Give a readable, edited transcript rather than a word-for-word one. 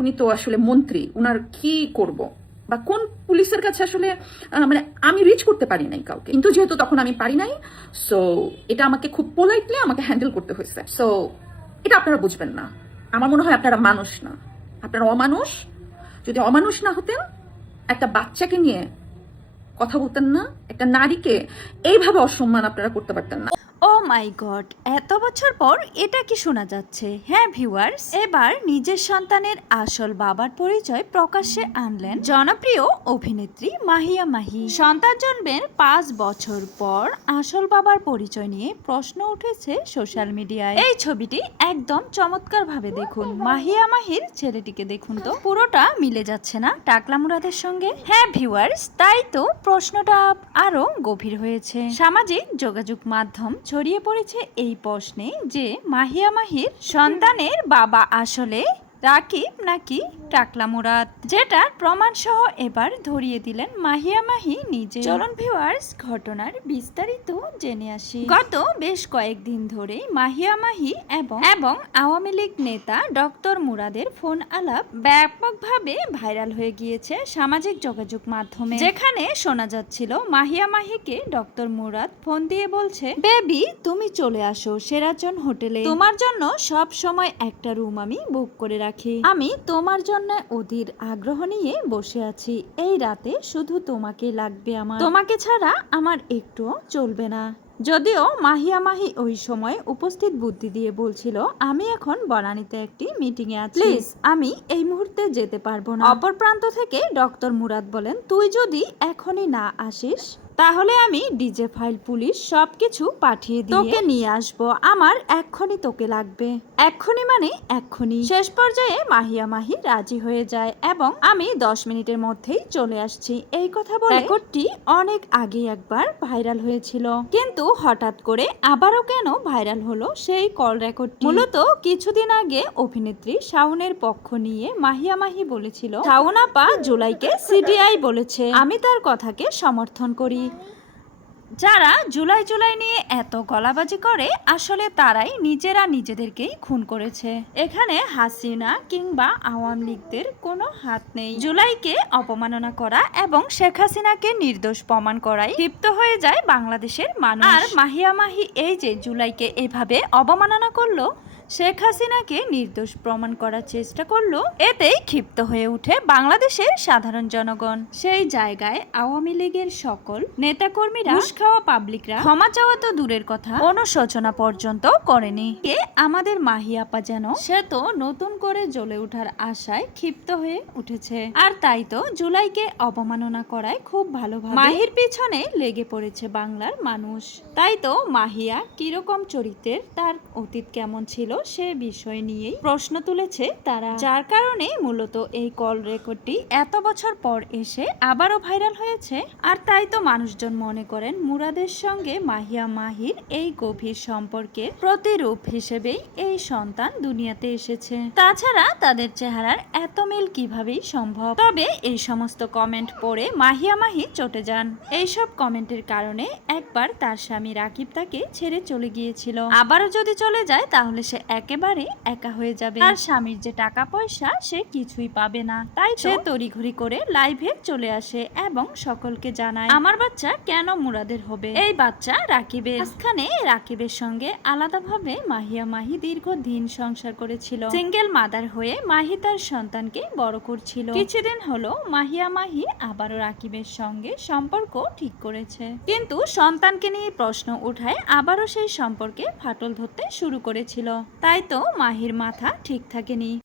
উনি তো আসলে মন্ত্রী, উনার কি করব বা কোন পুলিশের কাছে আসলে মানে আমি রিচ করতে পারি নাই কাউকে, কিন্তু যেহেতু তখন আমি পারি নাই, সো এটা আমাকে খুব পোলাইটলি আমাকে হ্যান্ডেল করতে হয়েছে। সো এটা আপনারা বুঝবেন না। আমার মনে হয় আপনারা মানুষ না, আপনারা অমানুষ। যদি অমানুষ না হতেন, একটা বাচ্চাকে নিয়ে কথা বলতেন না, একটা নারীকে এইভাবে অসম্মান আপনারা করতে পারতেন না। ও মাই গড, এত বছর পর এটা কি শোনা যাচ্ছে? হ্যাঁ ভিউয়ার্স, এবার নিজের সন্তানের আসল বাবার পরিচয় প্রকাশ্যে আনলেন জনপ্রিয় অভিনেত্রী মাহিয়া মাহি। সন্তান জন্মের 5 বছর পর আসল বাবার পরিচয় নিয়ে প্রশ্ন উঠেছে সোশ্যাল মিডিয়ায়। এই ছবিটি একদম চমৎকার ভাবে দেখুন। মাহিয়া মাহির ছেলেটিকে দেখুন তো, পুরোটা মিলে যাচ্ছে না টাকলা মুরাদের সঙ্গে? হ্যাঁ ভিউয়ার্স, তাই তো প্রশ্নটা আরো গভীর হয়েছে। সামাজিক যোগাযোগ মাধ্যম ছড়িয়ে পড়েছে এই প্রশ্নে যে মাহিয়া মাহির সন্তানের বাবা আসলে রাকিব নাকি টাকলা মুরাদ, যেটার প্রমাণ সহ এবার ধরিয়ে দিলেন মাহিয়া মাহি নিজে। চলুন ভিউয়ার্স, ঘটনার বিস্তারিত জেনে আসি। গত বেশ কয়েকদিন ধরে মাহিয়া মাহি এবং আওয়ামী লীগ নেতা ডক্টর মুরাদের ফোন আলাপ ব্যাপকভাবে ভাইরাল হয়ে গিয়েছে সামাজিক যোগাযোগ মাধ্যমে, যেখানে শোনা যাচ্ছিল মাহিয়া মাহিকে ডক্টর মুরাদ ফোন দিয়ে বলছে, বেবি তুমি চলে আসো সেরাজন হোটেলে, তোমার জন্য সব সময় একটা রুম আমি বুক করে রাখি, আমি তোমার জন্য অধীর আগ্রহ নিয়ে বসে আছি, এই রাতে শুধু তোমাকে লাগবে আমার, তোমাকে ছাড়া আমার একটুও চলবে না। যদিও মাহিয়া মাহি ওই সময় উপস্থিত বুদ্ধি দিয়ে বলছিল, আমি এখন বনানীতে একটি মিটিং এ আছি, প্লিজ আমি এই মুহূর্তে যেতে পারবো না। অপর প্রান্ত থেকে ডক্টর মুরাদ বলেন, তুই যদি এখনই না আসিস তাহলে আমি ডিজে ফাইল পুলিশ সবকিছু পাঠিয়ে দিয়ে তোকে নিয়ে আসবো, আমার এক্ষুনি তোকে লাগবে, এক্ষুনি মানে এক্ষুনি। শেষ পর্যায়ে মাহিয়া মাহি রাজি হয়ে যায় এবং আমি 10 মিনিটের মধ্যেই চলে আসছি এই কথা বলে রেকর্ডটি অনেক আগে একবার ভাইরাল হয়েছিল, কিন্তু হঠাৎ করে আবারও কেন ভাইরাল হলো সেই কল রেকর্ডটি? মূলত কিছুদিন আগে অভিনেত্রী শাওনের পক্ষ নিয়ে মাহিয়া মাহি বলেছিল, শাওন আপা জুলাইকে সিডিআই বলেছে, আমি তার কথাকে সমর্থন করি। যারা জুলাই জুলাই নিয়ে এত গলাবাজি করে আসলে তারাই নিজেরা নিজেদেরকেই খুন করেছে, এখানে হাসিনা কিংবা আওয়ামী লীগদের কোনো হাত নেই। জুলাইকে অপমাননা করা এবং শেখ হাসিনাকে নির্দোষ প্রমাণ করাই ক্ষিপ্ত হয়ে যায় বাংলাদেশের মানুষ। আর মাহিয়া মাহি এই যে জুলাইকে এভাবে অবমাননা করলো, শেখ হাসিনাকে নির্দোষ প্রমাণ করার চেষ্টা করলো, এতেই ক্ষিপ্ত হয়ে উঠে বাংলাদেশের সাধারণ জনগণ। সেই জায়গায় আওয়ামী লীগের সকল নেতাকর্মীরা, ঘুষ খাওয়া পাবলিকরা ক্ষমা চাওয়া তো দূরের কথা, অনুশোচনা পর্যন্ত করেনি। আমাদের মাহি আপা যেন সে তো নতুন করে জ্বলে ওঠার আশায় ক্ষিপ্ত হয়ে উঠেছে, আর তাই তো জুলাইকে অবমাননা করায় খুব ভালোভাবে মাহির পিছনে লেগে পড়েছে বাংলার মানুষ। তাই তো মাহিয়া কিরকম চরিত্রের, তার অতীত কেমন ছিল সে বিষয় নিয়েই প্রশ্ন তুলেছে তারা, যার কারণে মূলত এই কল রেকর্ডটি এত বছর পর এসে আবারও ভাইরাল হয়েছে। আর তাই তো মানুষজন মনে করেন মুরাদের সঙ্গে মাহিয়া মাহির এই গভীর সম্পর্কের প্রতিরূপ হিসেবেই এই সন্তান দুনিয়াতে এসেছে। তাছাড়া তাদের চেহারার এত মিল কিভাবেই সম্ভব? তবে এই সমস্ত কমেন্ট পড়ে মাহিয়া মাহি চটে যান। এইসব কমেন্টের কারণে একবার তার স্বামী রাকিব তাকে ছেড়ে চলে গিয়েছিল, আবারও যদি চলে যায় তাহলে সে একেবারে একা হয়ে যাবে, আর স্বামীর যে টাকা পয়সা সে কিছুই পাবে না। তাই সে তড়িঘড়ি করে লাইভে চলে আসে এবং সকলকে জানায়, আমার বাচ্চা কেন মুরাদের হবে, এই বাচ্চা রাকিবের। মাঝখানে রাকিবের সঙ্গে আলাদাভাবে মাহিয়া মাহি দীর্ঘদিন সংসার করেছিল, সিঙ্গেল মাদার হয়ে মাহি তার সন্তানকে বড় করছিল। কিছুদিন হলো মাহিয়া মাহি আবারও রাকিবের সঙ্গে সম্পর্ক ঠিক করেছে, কিন্তু সন্তানকে নিয়ে প্রশ্ন উঠায় আবারও সেই সম্পর্কে ফাটল ধরতে শুরু করেছিল। তাই তো মাহির মাথা ঠিক থাকেনি।